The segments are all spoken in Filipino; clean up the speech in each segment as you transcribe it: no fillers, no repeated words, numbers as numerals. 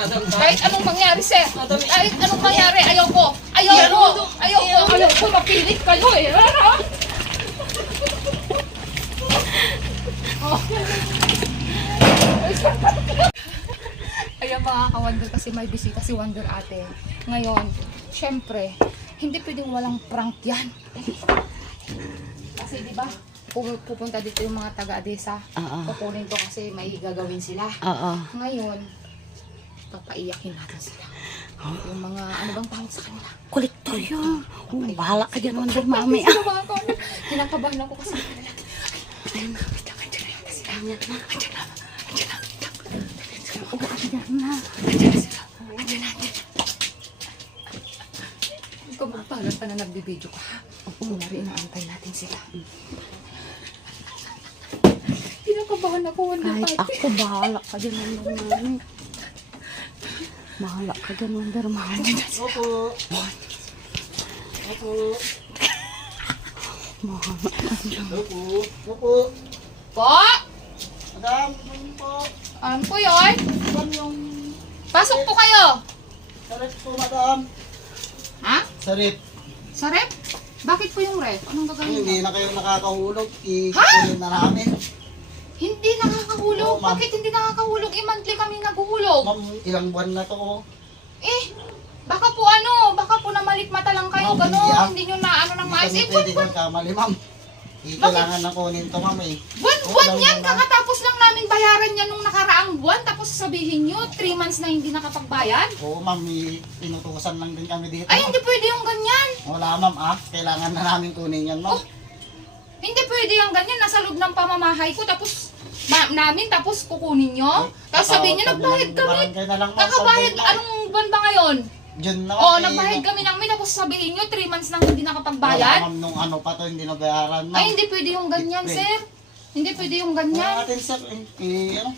madam. Kahit anong mangyari, sir. Kahit anong mangyari, ayoko. Ayoko. Mapilit kayo eh. Ayan mga ka-Wonder, kasi may bisita si Wonder ate. Ngayon, syempre, hindi pwedeng walang prank yan. Kasi di ba, pupunta dito yung mga taga-Adesa. Kukunin to kasi may gagawin sila. Ngayon, papaiyakin natin sila. Yung mga, ano bang tawag sa kanila? Kolektor yun. Bahala ka dyan, Wonder Mami. Sino mga ka-Wonder? Kinakabahan ako kasi. Ayun na, wait lang. Andiyan na yun kasi. Andiyan na. Andiyan na. Oo, andiyan na. Andiyan na sila. Andiyan na. Ikaw magpalat pa na nagbibideo ka, ha? Kunwari, inaantay natin sila. Kinakabahan ako, Wonder Kahit ate. ako, bahala ka dyan, Wonder Mami. Bahala ka dyan, Wonder Mami. Opo. Opo. Opo. Po? Madam, po. Ano po yun? Madam yung Pasok po kayo. sarip po, madam. Ha? Sarip. Sa rep? Bakit po yung rep? Anong gagawin Hindi mo? na kayo nakakahulog. Ikukunin na namin. Hindi nakakahulog. Oo, ma'am. Bakit hindi nakakahulog? Monthly kami naghuhulog. Ma'am, ilang buwan na to. Baka po namalikmata lang kayo, Ma'am, hindi, gano'n. Hindi nyo na ano ng maayos. Hindi pwede kong kamali, ma'am. Kailangan na kunin to, ma'am eh. Buwan Oo, yan. ma'am. Kakatapos lang namin bayaran yan nung nakaraang buwan. Tapos sasabihin nyo, 3 months na hindi nakapagbayad. Oo, ma'am, may pinutusan lang din kami dito. Ay, ma'am. hindi pwede yung ganyan. Wala, ma'am, kailangan na namin kunin yan, ma'am. Oh, Hindi pwede yung ganyan. Nasa loob ng pamamahay ko. Tapos, tapos kukunin nyo. Tapos sabihin nyo, nagbayad kami. Barangay na lang, ma'am. Kakabayad, Pag- anong buwan ba ngayon? Diyan na, Oo, ma'am, nagbayad kami ng may. Tapos sabihin nyo, 3 months nang hindi nakapagbayad. Wala, ma'am, nung ano pa to, hindi nabayaran, ma'am. Ay, hindi pwede yung ganyan, Wait. sir. Hindi pwede yung Wala ganyan. natin, sir. Ano?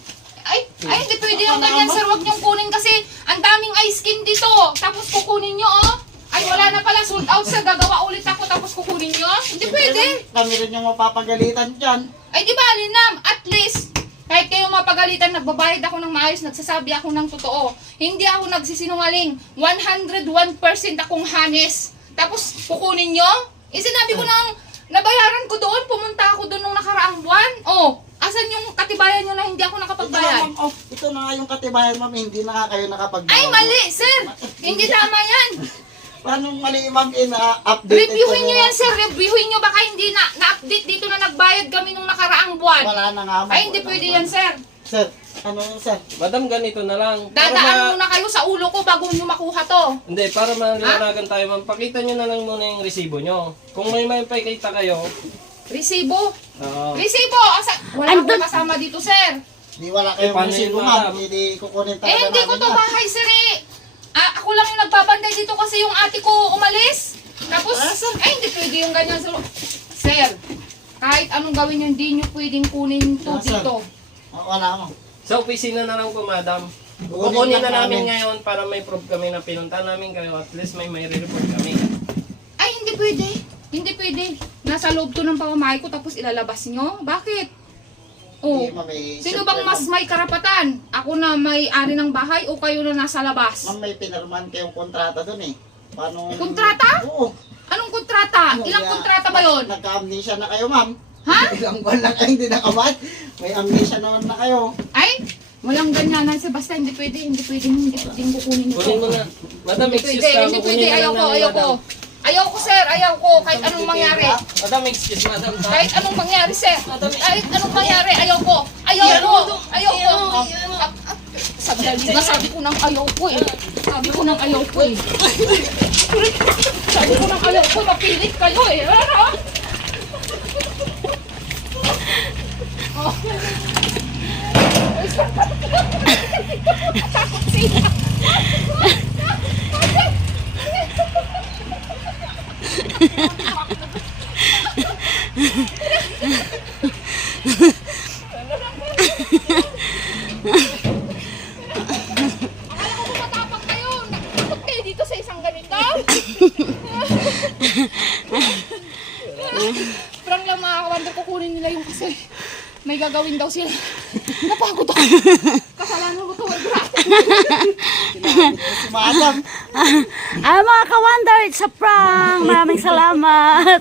Ay, hindi pwede yung ganyan, sir. Huwag niyong kunin kasi ang daming ice cream dito. Tapos kukunin nyo, oh. Ay, wala na pala. Sold out, sir. Gagawa ulit ako tapos kukunin nyo. Hindi pwede. Kami rin yung mapapagalitan dyan. Ay, di ba, Linam? At least, kahit kayo mapagalitan, nagbabayad ako ng maayos, nagsasabi ako ng totoo. Hindi ako nagsisinungaling. 101% akong honest. Tapos, kukunin nyo? Sinabi ko nang nabayaran ko doon, pumunta ako doon nung nakaraang buwan. Oh, asan yung katibayan nyo na hindi ako nakapagbayad? Ito, ma'am, ito na nga yung katibayan, ma'am. Hindi na nga kayo nakapagbayad. Ay, mali, sir! Hindi tama yan! Paano mali, ma'am? Ina-update Reviewin nyo yan, sir. Reviewin nyo. Baka hindi na-update dito na nagbayad kami nung nakaraang buwan. Wala na nga, ma'am. Ay, hindi pwede yan, sir. Sir, ano yun, sir? Madam, ganito na lang. Dadaan muna kayo sa ulo ko bago nyo makuha to. Hindi, para maliwanagan tayo, ma'am. Pakita nyo na lang muna yung resibo nyo. Kung may pakita kayo, Resibo. oo. Resibo! Wala akong kasama dito, sir. Di wala kayong paano resibo, yun, ma'am. madam? Hindi kukunin talaga Hindi ko namin to yan. bahay, sir eh. Ako lang yung nagbabantay dito kasi yung ate ko umalis. Tapos, ay hindi pwede yung ganyan, sir. Sir, kahit anong gawin nyo, hindi nyo pwedeng kunin to Sir. dito. Wala, ma'am. Sa opisina na lang po, madam. Kukunin Kukunin lang na namin. namin ngayon para may proof kami na pinunta namin kayo. At least may report kami. Ay, hindi pwede. Hindi pwede. Nasa loob to ng pamamahay ko tapos ilalabas nyo? Bakit? Oh. Hindi, ma'am, Sino siyempre, bang mas may karapatan? Ako na may-ari ng bahay o kayo na nasa labas? Ma'am, may pinirman kayong kontrata dun eh. Paano? Kontrata? Oo. Anong kontrata? Ilang kontrata ba yon? Nagka-amnesia na kayo, ma'am. Ha? Ilang buwan na kayo hindi nakabat. May amnesia naman na kayo. Ay, walang ganyanan, sir. Basta hindi pwede kukunin ito. Kunin mo na. Madam, Hindi excuse pwede, ka. hindi Kukunin pwede. na lang namin, Ayoko. madam. Ayoko, sir. Ayoko. Kahit anong mangyari. Madam, excuse, madam. Kahit anong mangyari, sir. Kahit anong mangyari, ayoko. Ayoko. Sabi ko ng ayoko eh. Sabi ko ng ayoko eh. Sabi ko ng ayoko, mapilit kayo eh. Oh. Takot sila. Akala ko matapang kayo. Nakikot kayo dito sa isang ganito. Parang lang mga ka-Wonder, kukunin nila yung kasi may gagawin daw sila. Napagod ako. Kasalanan ko to. Kinakabit ko si Madam. Mga ka-wonder, it's a prank. Maraming salamat.